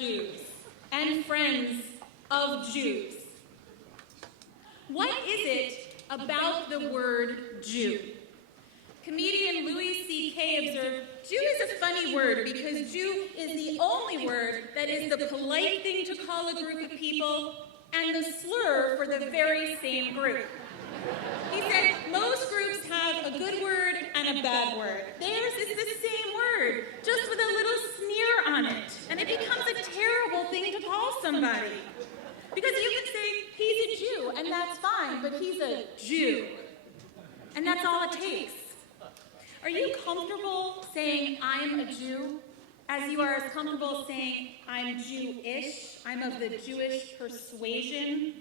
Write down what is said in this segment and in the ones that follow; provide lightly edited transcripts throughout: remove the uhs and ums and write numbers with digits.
Jews and friends of Jews. What is it about the word Jew? Comedian Louis C.K. observed, Jew is a funny word because Jew is the only word that is the polite thing to call a group of people and the slur for the very same group. He said, most groups have a good word and a bad word. Theirs is the same word, just with a little sneer on it. And it becomes a terrible thing to call somebody. Because you can say, he's a Jew, and that's fine, but he's a Jew. And that's all it takes. Are you comfortable saying, I'm a Jew, as you are as comfortable saying, I'm Jewish, I'm of the Jewish persuasion?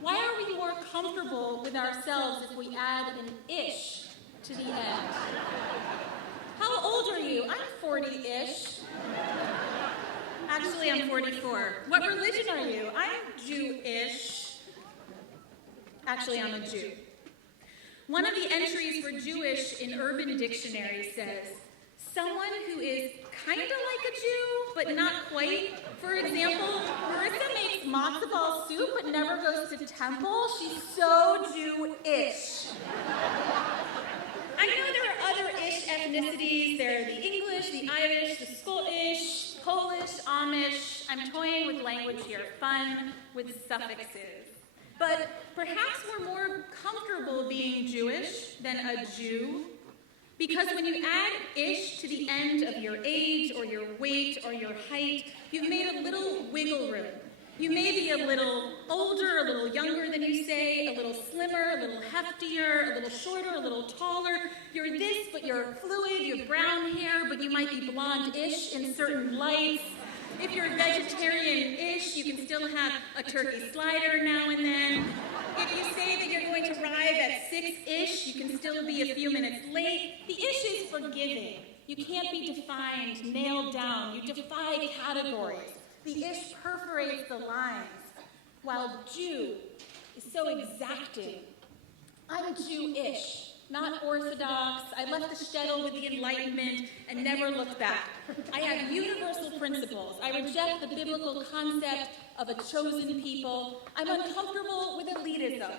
Why are we more comfortable with ourselves if we add an ish to the end? How old are you? I'm 40-ish. Actually, I'm 44. What religion are you? I'm Jewish. Actually, I'm a Jew. One of the entries for Jewish in Urban Dictionary says, someone who is kind of like a Jew, but not quite. For example, Marissa makes matzo ball soup, but never goes to temple. She's so Jewish. I know there are other ish ethnicities. There are the English, the Irish, the Scottish, Polish, Amish. I'm toying with language here, fun with suffixes. But perhaps we're more comfortable being Jewish than a Jew. Because when you add ish to the end of your age or your weight or your height, you've made a little wiggle room. You may be a little older, a little younger than you say, a little slimmer, a little heftier, a little shorter, a little taller. You're this, but you're fluid. You have brown hair, but you might be blonde-ish in certain lights. If you're vegetarian-ish, you can still have a turkey slider now and then. If you say that you're going to arrive at 6-ish, you can still be a few minutes late. The ish is forgiving. You can't be defined, nailed down. You defy categories. The ish perforates the lines, while Jew is so exacting. I'm Jewish, not Orthodox. I left the shtetl with the Enlightenment and never looked back. I have universal principles. I reject the biblical concept of a chosen people. I'm uncomfortable with elitism.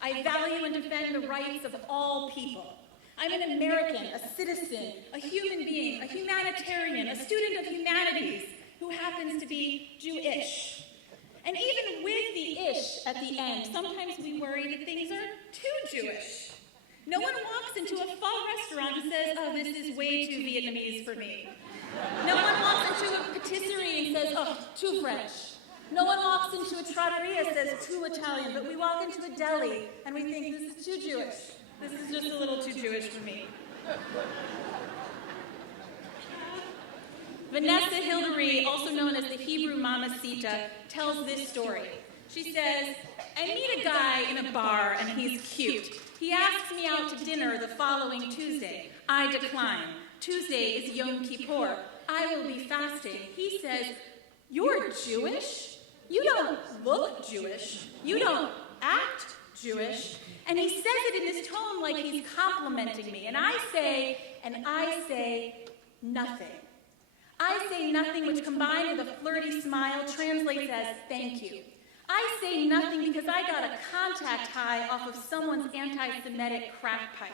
I value and defend the rights of all people. I'm an American, a citizen, a human being, a humanitarian, a student of humanities who happens to be Jewish. And even with the ish at the end, sometimes we worry that things are too Jewish. No one walks into a pho restaurant and says, oh, this is way too Vietnamese for me. No one walks into a patisserie and says, oh, too French. No one walks into a trattoria and says, too Italian. But we walk into a deli and we think, this is too Jewish. This is just a little too Jewish for me. Vanessa Hildery, also known as the Hebrew Mamacita, tells this story. She says, I meet a guy in a bar and he's cute. He asks me out to dinner the following Tuesday. I decline. Tuesday is Yom Kippur. I will be fasting. He says, you're Jewish? You don't look Jewish. You don't act Jewish. And he says it in this tone like he's complimenting me. And I say nothing. I say nothing, which combined with a flirty smile translates as thank you. I say nothing because I got a contact high off of someone's anti-Semitic crack pipe.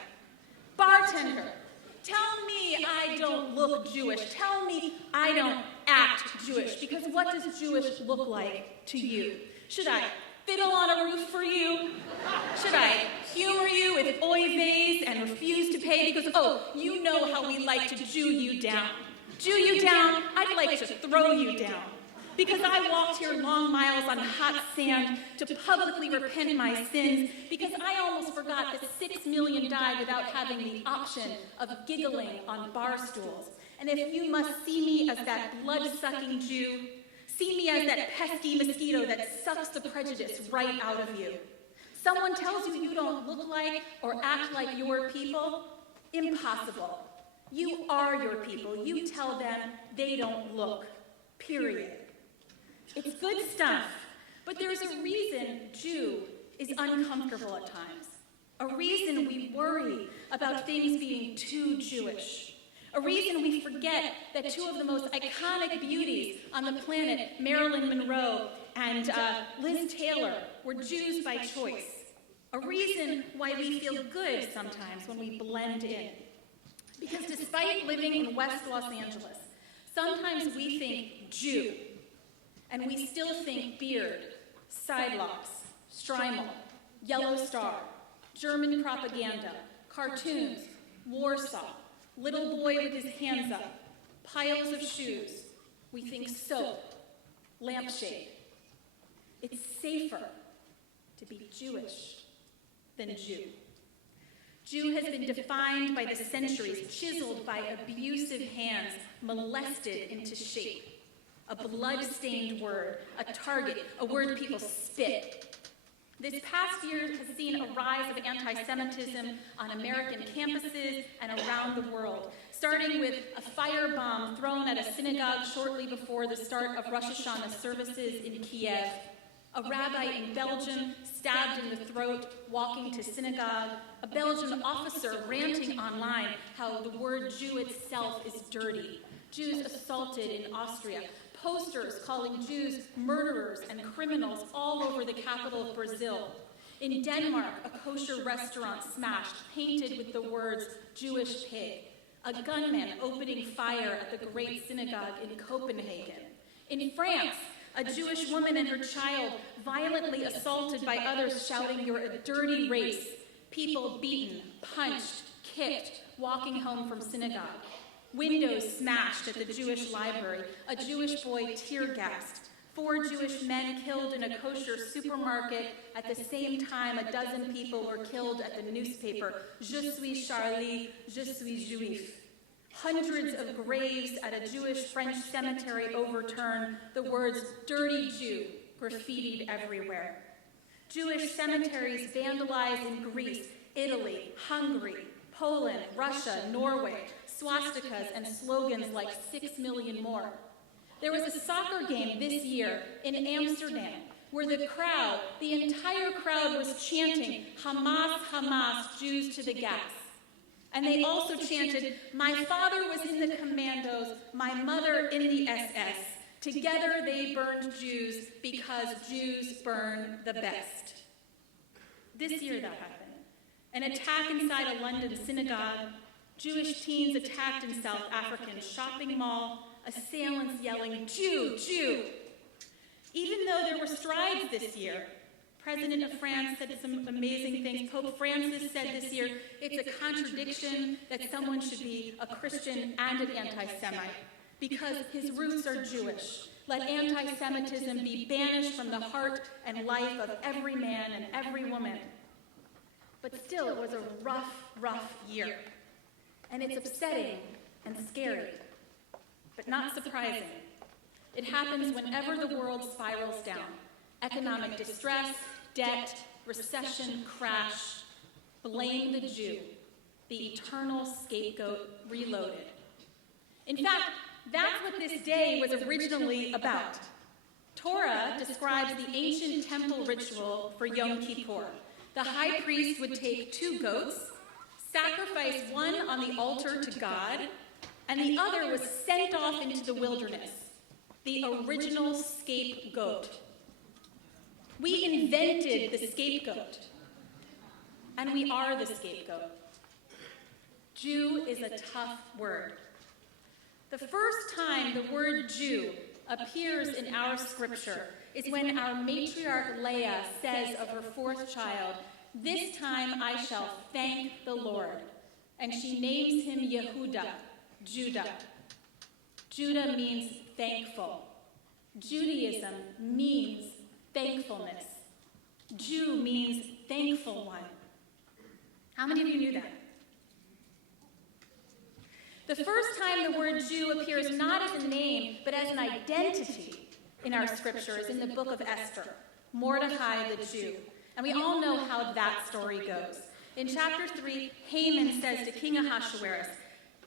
Bartender, tell me I don't look Jewish. Tell me I don't act Jewish. Because what does Jewish look like to you? Should I fiddle on a roof for you? Should I humor you with oy veys and refuse to pay because, oh, you know how we like to Jew you down. Jew you down, I'd like to throw you down. Because I walked here long miles on hot sand to publicly repent my sins, because I almost forgot that 6 million died without having the option of giggling on bar stools. And if you must see me as that blood-sucking Jew, see me as that pesky mosquito that sucks the prejudice right out of you. Someone tells you you don't look like or act like your people? Impossible. You are your people. You tell them they don't look. Period. It's good stuff, but there's a reason Jew is uncomfortable at times. A reason we worry about things being too Jewish. A reason we forget that two of the most iconic beauties on the planet, Marilyn Monroe and Liz Taylor, were Jews by choice. A reason why we feel good sometimes when we blend in. Because despite living in West Los Angeles, sometimes we think Jew, and we still think beard, sidelocks, Strymel, Yellow Star, German propaganda, cartoons, Warsaw, little boy with his hands up, piles of shoes. We think soap, lampshade. It's safer to be Jewish than Jew. Jew has been defined by the centuries, chiseled by abusive hands, molested into shape. A blood-stained word, a target, a word people spit. This past year has seen a rise of anti-Semitism on American campuses and around the world, starting with a firebomb thrown at a synagogue shortly before the start of Rosh Hashanah services in Kiev, a rabbi in Belgium stabbed in the throat walking to synagogue, a Belgian officer ranting online how the word Jew itself is dirty, Jews assaulted in Austria, posters calling Jews murderers and criminals all over the capital of Brazil. In Denmark, a kosher restaurant smashed, painted with the words Jewish pig. A gunman opening fire at the Great Synagogue in Copenhagen. In France, a Jewish woman and her child violently assaulted by others shouting, "You're a dirty race." People beaten, punched, kicked, walking home from synagogue. Windows smashed at the Jewish library, a Jewish boy tear-gassed, 4 Jewish men killed in a kosher supermarket. At the same time, a dozen people were killed at the newspaper, "Je suis Charlie, je suis juif." Hundreds of graves at a Jewish French cemetery overturned, the words "dirty Jew" graffitied everywhere. Jewish cemeteries vandalized in Greece, Italy, Hungary, Poland, Russia, Norway, swastikas and slogans like 6 million more. There was a soccer game this year in Amsterdam where the entire crowd was chanting, "Hamas, Hamas, Jews to the gas." And they also chanted, "My father was in the commandos, my mother in the SS. Together they burned Jews because Jews burn the best." This year that happened. An attack inside a London synagogue, Jewish teens attacked in South African shopping mall, assailants yelling, "Jew, Jew." Even though there were strides this year, President of France said some amazing things. Pope Francis said this year, it's a contradiction that someone should be a Christian and an anti-Semite because his roots are Jewish. Let anti-Semitism be banished from the heart and life of every man and every woman. But still, it was a rough year. And it's upsetting and scary, but not surprising. It happens whenever the world spirals down. Economic distress, debt, recession, crash. Blame the Jew, the eternal scapegoat reloaded. In fact, that's what this day was originally about. Torah describes the ancient temple ritual for Yom Kippur. The high priest would take 2 goats, sacrifice one on the altar to God, and the other was sent off into the wilderness, the original scapegoat. We invented the scapegoat, and we are the scapegoat. Jew is a tough word. The first time the word Jew appears in our scripture is when our matriarch Leah says of her 4th child, "This time I shall thank the Lord." And she names him Yehuda, Judah. Judah means thankful. Judaism means thankfulness. Jew means thankful one. How many of you knew that? The first time the word Jew appears not as a name, but as an identity in our scriptures in the book of Esther, Mordecai the Jew. And we all know how that story goes. In chapter 3, Haman says to King Ahasuerus,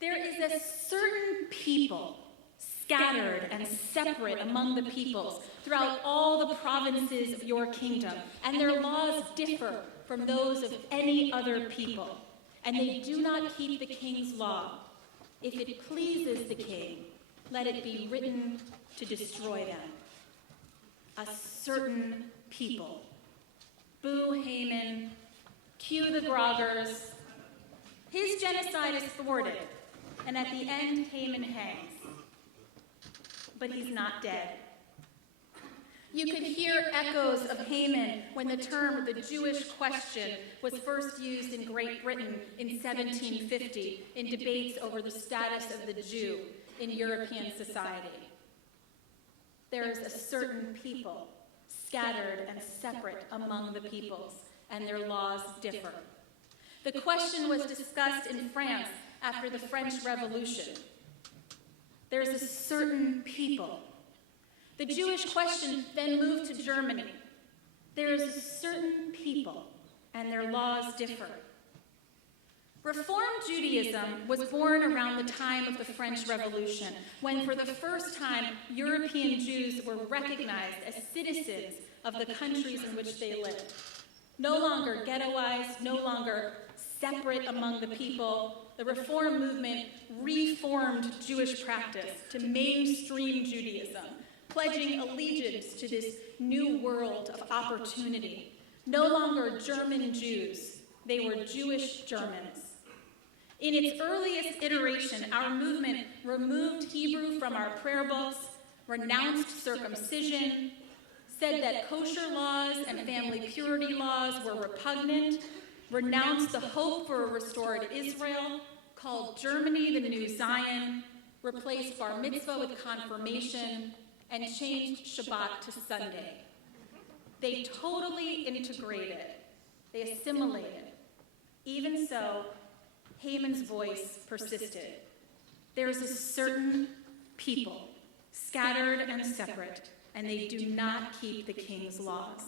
"There is a certain people scattered and separate among the peoples throughout all the provinces of your kingdom, and their laws differ from those of any other people, and they do not keep the king's law. If it pleases the king, let it be written to destroy them. A certain people. Boo Haman, cue the groggers. His genocide is thwarted, and at the end, Haman hangs. But he's not dead. You could hear echoes of Haman when the term the Jewish question was first used in Great Britain in 1750 in debates over the status of the Jew in European society. There is a certain people, scattered and separate among the peoples, and their laws differ. The question was discussed in France after the French Revolution. There's a certain people. The Jewish question then moved to Germany. There is a certain people, and their laws differ. Reform Judaism was born around the time of the French Revolution, when for the first time European Jews were recognized as citizens of the countries in which they lived. No longer ghettoized, no longer separate among the people, the Reform movement reformed Jewish practice to mainstream Judaism, pledging allegiance to this new world of opportunity. No longer German Jews, they were Jewish Germans. In its earliest iteration, our movement removed Hebrew from our prayer books, renounced circumcision, said that kosher laws and family purity laws were repugnant, renounced the hope for a restored Israel, called Germany the new Zion, replaced bar mitzvah with confirmation, and changed Shabbat to Sunday. They totally integrated. They assimilated. Even so, Haman's voice persisted. There is a certain people, scattered and separate, and they do not keep the king's laws.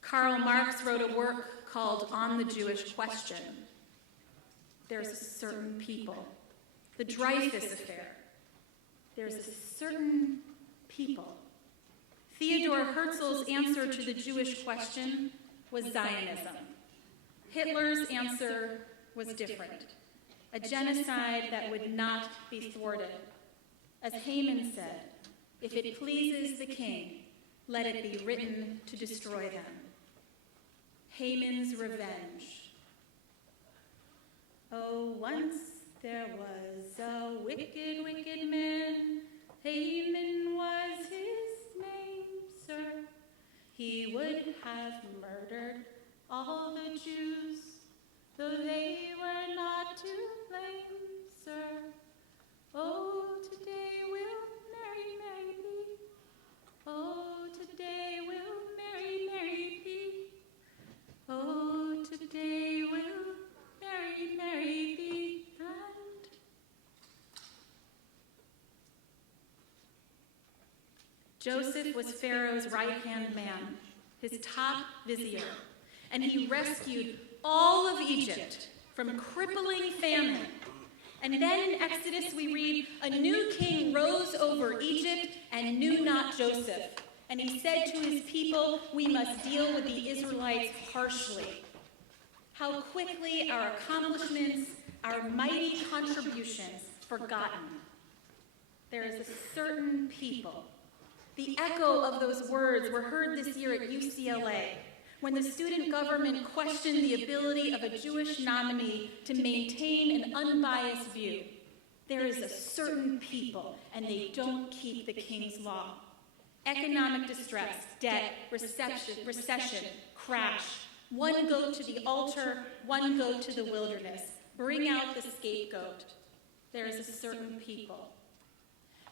Karl Marx wrote a work called On the Jewish Question. There's a certain people. The Dreyfus Affair. There's a certain people. Theodor Herzl's answer to the Jewish question was Zionism. Hitler's answer was different. A genocide that would not be thwarted. As Haman said, if it pleases the king, let it be written to destroy them. Haman's revenge. Oh, once there was a wicked, wicked man. Haman was his name, sir. He would have murdered all the Jews, though they were not to blame, sir. Oh, today will Mary, Mary be. Oh, today will Mary, Mary be. Oh, today will Mary, Mary be. And Joseph was Pharaoh's right-hand man, his top vizier, and he rescued all of Egypt from crippling famine. And then in Exodus we read, a new king rose over Egypt and knew not Joseph. And he said to his people, we must deal with the Israelites harshly. How quickly our accomplishments, our mighty contributions, forgotten. There is a certain people. The echo of those words were heard this year at UCLA, when the student government questioned the ability of a Jewish nominee to maintain an unbiased view. There is a certain people, and they don't keep the king's law. Economic distress, debt, recession, crash. One goat to the altar, one goat to the wilderness. Bring out the scapegoat. There is a certain people.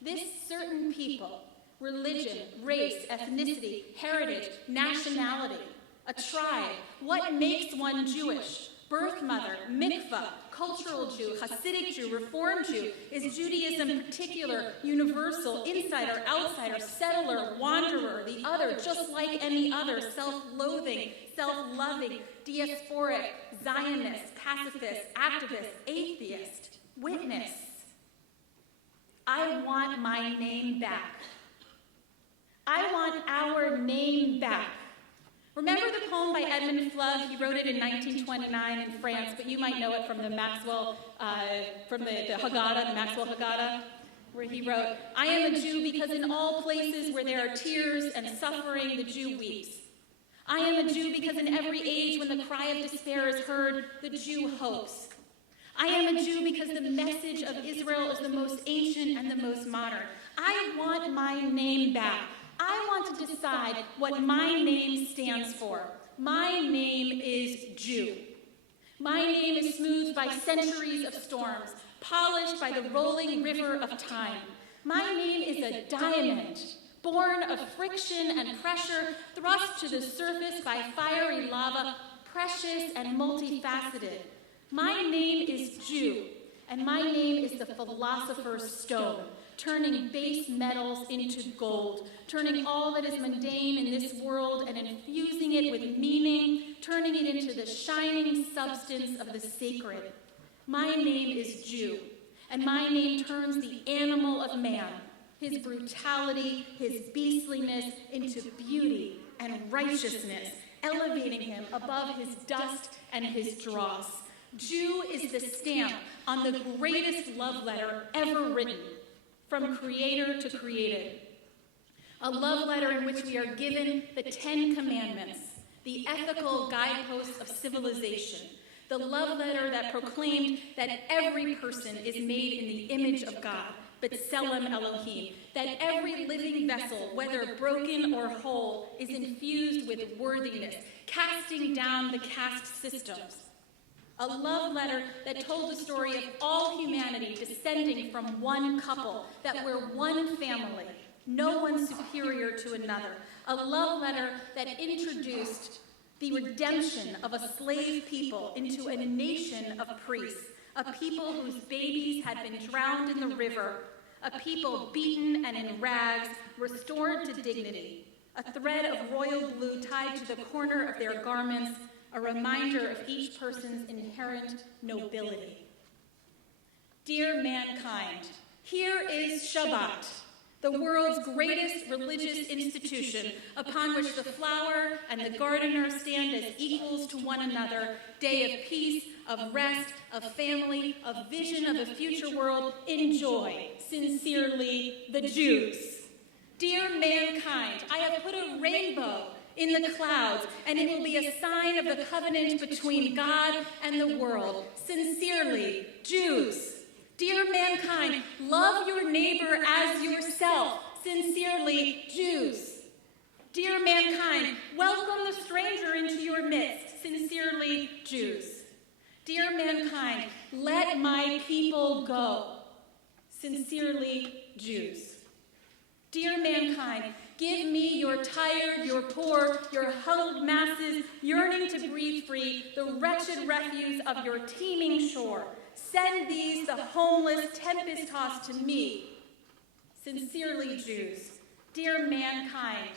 This certain people, religion, race, ethnicity, heritage, nationality, a tribe. What makes one Jewish? Birth mother, mikvah, cultural Jew, Hasidic Jew, Reform Jew. Is Judaism particular, universal, insider, outsider, settler, wanderer, the other, just like any other, self-loathing, self-loving, diasporic, Zionist, pacifist, activist, atheist, witness? I want my name back. I want our name back. Remember the poem by Edmund Flood? He wrote it in 1929 in France, but you might know it from the Maxwell, from the Haggadah, the Maxwell Haggadah, where he wrote, "I am a Jew because in all places where there are tears and suffering, the Jew weeps. I am a Jew because in every age when the cry of despair is heard, the Jew hopes. I am a Jew because the message of Israel is the most ancient and the most modern. I want my name back. I want to decide what my name stands for. My name is Jew. My name is smoothed by centuries of storms, polished by the rolling river of time. My name is a diamond, born of friction and pressure, thrust to the surface by fiery lava, precious and multifaceted. My name is Jew, and my name is the philosopher's stone, turning base metals into gold, turning all that is mundane in this world and infusing it with meaning, turning it into the shining substance of the sacred. My name is Jew, and my name turns the animal of man, his brutality, his beastliness, into beauty and righteousness, elevating him above his dust and his dross. Jew is the stamp on the greatest love letter ever written, from creator to created. A love letter in which we are given the 10 Commandments, the ethical guideposts of civilization, the love letter that proclaimed that every person is made in the image of God, B'Tselem Elohim, that every living vessel, whether broken or whole, is infused with worthiness, casting down the caste systems. A love letter that told the story of all humanity descending from one couple, that we're one family, no one superior to another. A love letter that introduced the redemption of a slave people into a nation of priests, a people whose babies had been drowned in the river, a people beaten and in rags, restored to dignity, a thread of royal blue tied to the corner of their garments, a reminder of each person's inherent nobility. Dear mankind, here is Shabbat, the world's greatest religious institution, upon which the flower and the gardener stand as equals to one another, day of peace, of rest, of family, of vision of a future world. Enjoy, sincerely, the Jews. Dear mankind, I have put a rainbow in the clouds, and it will be a sign of the covenant between God and the world. Sincerely, Jews. Dear mankind, love your neighbor as yourself. Sincerely, Jews. Dear mankind, welcome the stranger into your midst. Sincerely, Jews. Dear mankind, let my people go. Sincerely, Jews. Dear mankind, give me your tired, your poor, your huddled masses yearning to breathe free, the wretched refuse of your teeming shore. Send these, the homeless, tempest-tossed, to me. Sincerely, Jews. Dear mankind,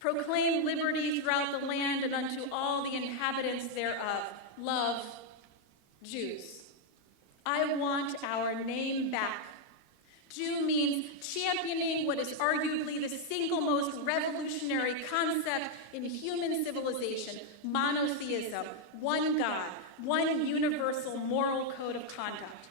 proclaim liberty throughout the land and unto all the inhabitants thereof. Love, Jews. I want our name back. Jew means championing what is arguably the single most revolutionary concept in human civilization, monotheism, one God, one universal moral code of conduct.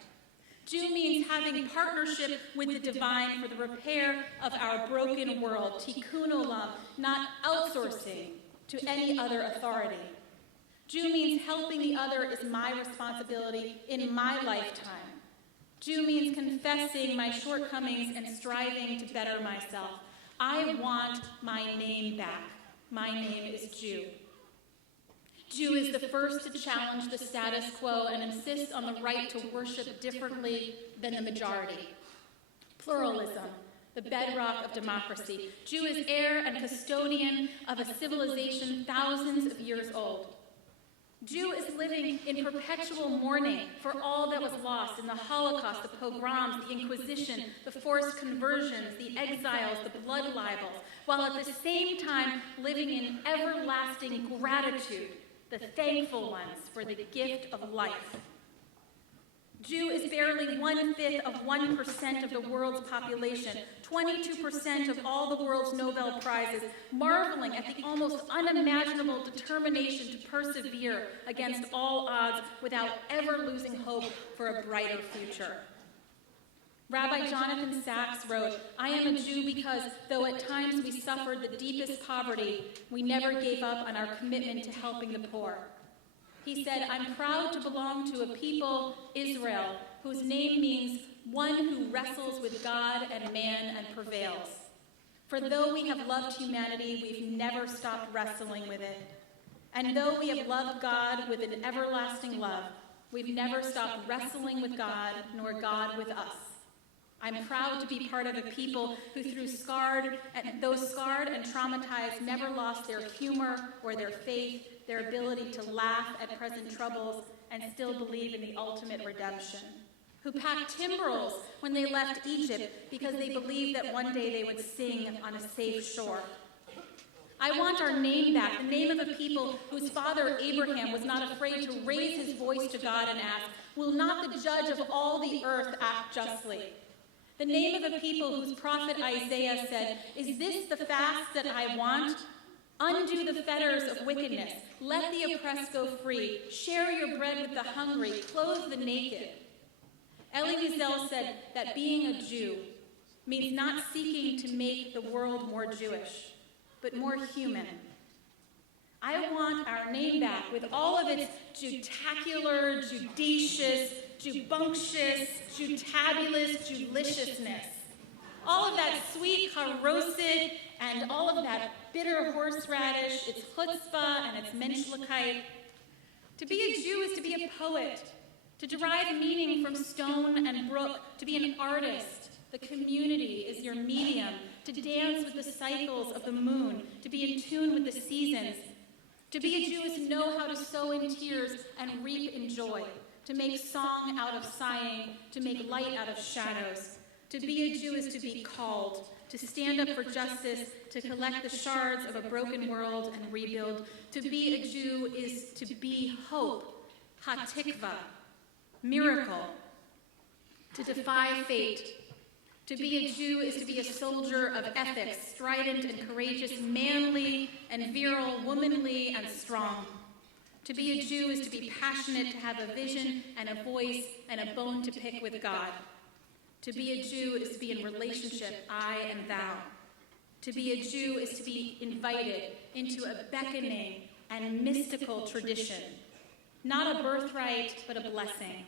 Jew means having partnership with the divine for the repair of our broken world, tikkun olam, not outsourcing to any other authority. Jew means helping the other is my responsibility in my lifetime. Jew means confessing my shortcomings and striving to better myself. I want my name back. My name is Jew. Jew is the first to challenge the status quo and insist on the right to worship differently than the majority. Pluralism, the bedrock of democracy. Jew is heir and custodian of a civilization thousands of years old. Jew is living in perpetual mourning for all that was lost in the Holocaust, the pogroms, the Inquisition, the forced conversions, the exiles, the blood libels, while at the same time living in everlasting gratitude, the thankful ones, for the gift of life. Jew is barely 1/5 of 1% of the world's population, 22% of all the world's Nobel Prizes, marveling at the almost unimaginable determination to persevere against all odds without ever losing hope for a brighter future. Rabbi Jonathan Sacks wrote, "I am a Jew because, though at times we suffered the deepest poverty, we never gave up on our commitment to helping the poor." He said, "I'm proud to belong to a people, Israel, whose name means one who wrestles with God and man and prevails. For though we have loved humanity, we've never stopped wrestling with it. And though we have loved God with an everlasting love, we've never stopped wrestling with God, nor God with us. I'm proud to be part of a people who, those scarred and traumatized, never lost their humor or their faith, their ability to laugh at present troubles and still believe in the ultimate redemption. Who packed timbrels when they left Egypt because they believed that one day they would sing on a safe shore. I want our name back, the name of a people whose father Abraham was not afraid to raise his voice to God and ask, will not the judge of all the earth act justly? The name of a people whose prophet Isaiah said, is this the fast that I want? Undo the fetters of wickedness. Let the oppressed go free. Share your bread with the hungry. Clothe the naked. Elie Wiesel said that being a Jew means not seeking to make the world more Jewish, but more human. I want our name back with all of its Jewtacular, Judacious, Jubunctious, Jutabulous, Juliciousness. All of that sweet charoset and all of that bitter horseradish, its chutzpah and its menschlichkeit. To be a Jew is to be a poet, to derive meaning from stone and brook, to be an artist. The community is your medium, to dance with the cycles of the moon, to be in tune with the seasons. To be a Jew is to know how to sow in tears and reap in joy, to make song out of sighing, to make light out of shadows. To be a Jew is to be called, to stand up for justice, to collect the shards of a broken world and rebuild. To be a Jew is to be hope, hatikva, miracle, to defy fate. To be a Jew is to be a soldier of ethics, strident and courageous, manly and virile, womanly and strong. To be a Jew is to be passionate, to have a vision and a voice and a bone to pick with God. To be a Jew is to be in relationship, I and thou. To be a Jew is to be invited into a beckoning and mystical tradition. Not a birthright, but a blessing.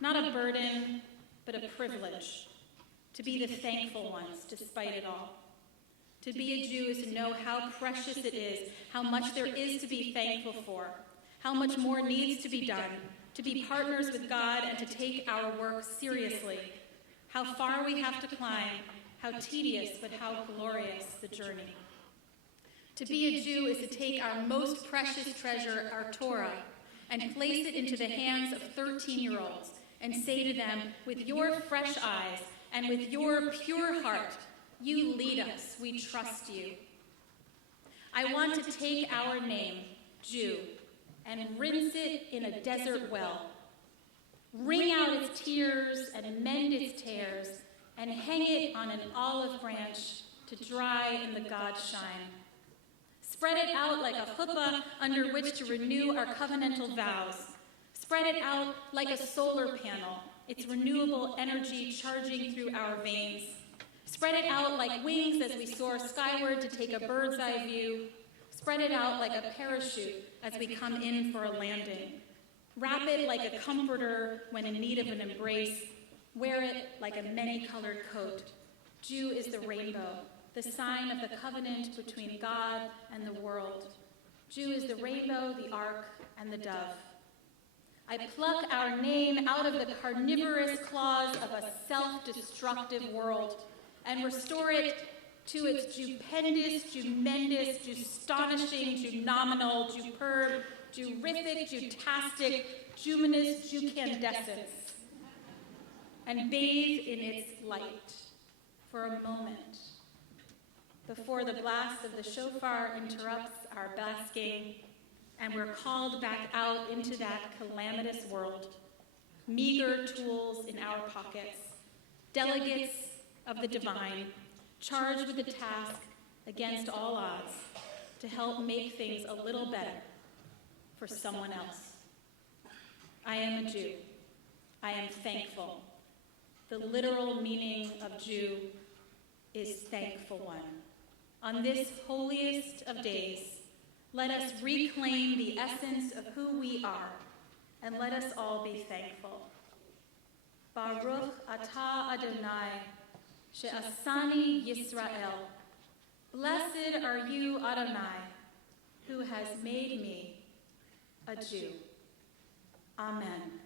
Not a burden, but a privilege. To be the thankful ones, despite it all. To be a Jew is to know how precious it is, how much there is to be thankful for, how much more needs to be done, to be partners with God and to take our work seriously, how far we have to climb, how tedious but how glorious the journey. To be a Jew is to take our most precious treasure, our Torah, and place it into the hands of 13-year-olds and say to them, with your fresh eyes and with your pure heart, you lead us, we trust you. I want to take our name, Jew, and rinse it in a desert well. Wring out its tears and mend its tears, and hang it on an olive branch to dry in the God's shine. Spread it out like a chuppah under which to renew our covenantal vows. Spread it out like a solar panel, its renewable energy charging through our veins. Spread it out like wings as we soar skyward to take a bird's eye view. Spread it out like a parachute as we come in for a landing. Wrap it like a comforter when in need of an embrace. Wear it like a many-colored coat. Jew is the rainbow, the sign of the covenant between God and the world. Jew is the rainbow, the ark, and the dove. I pluck our name out of the carnivorous claws of a self-destructive world and restore it to its Jupendous, Jumendous, Justonishing, Junominal, Juperb, Jurific, Jutastic, Juminous, Jucandescence, and bathe in its light for a moment before the blast of the shofar interrupts our basking and we're called back out into that calamitous world. meager tools in our pockets, delegates of the divine, charged with the task against all odds to help make things a little better for someone else. I am a Jew. I am thankful. The literal meaning of Jew is thankful one. On this holiest of days, let us reclaim the essence of who we are, and let us all be thankful. Baruch atah Adonai, she'asani Yisrael. Blessed are you, Adonai, who has made me a Jew. Amen.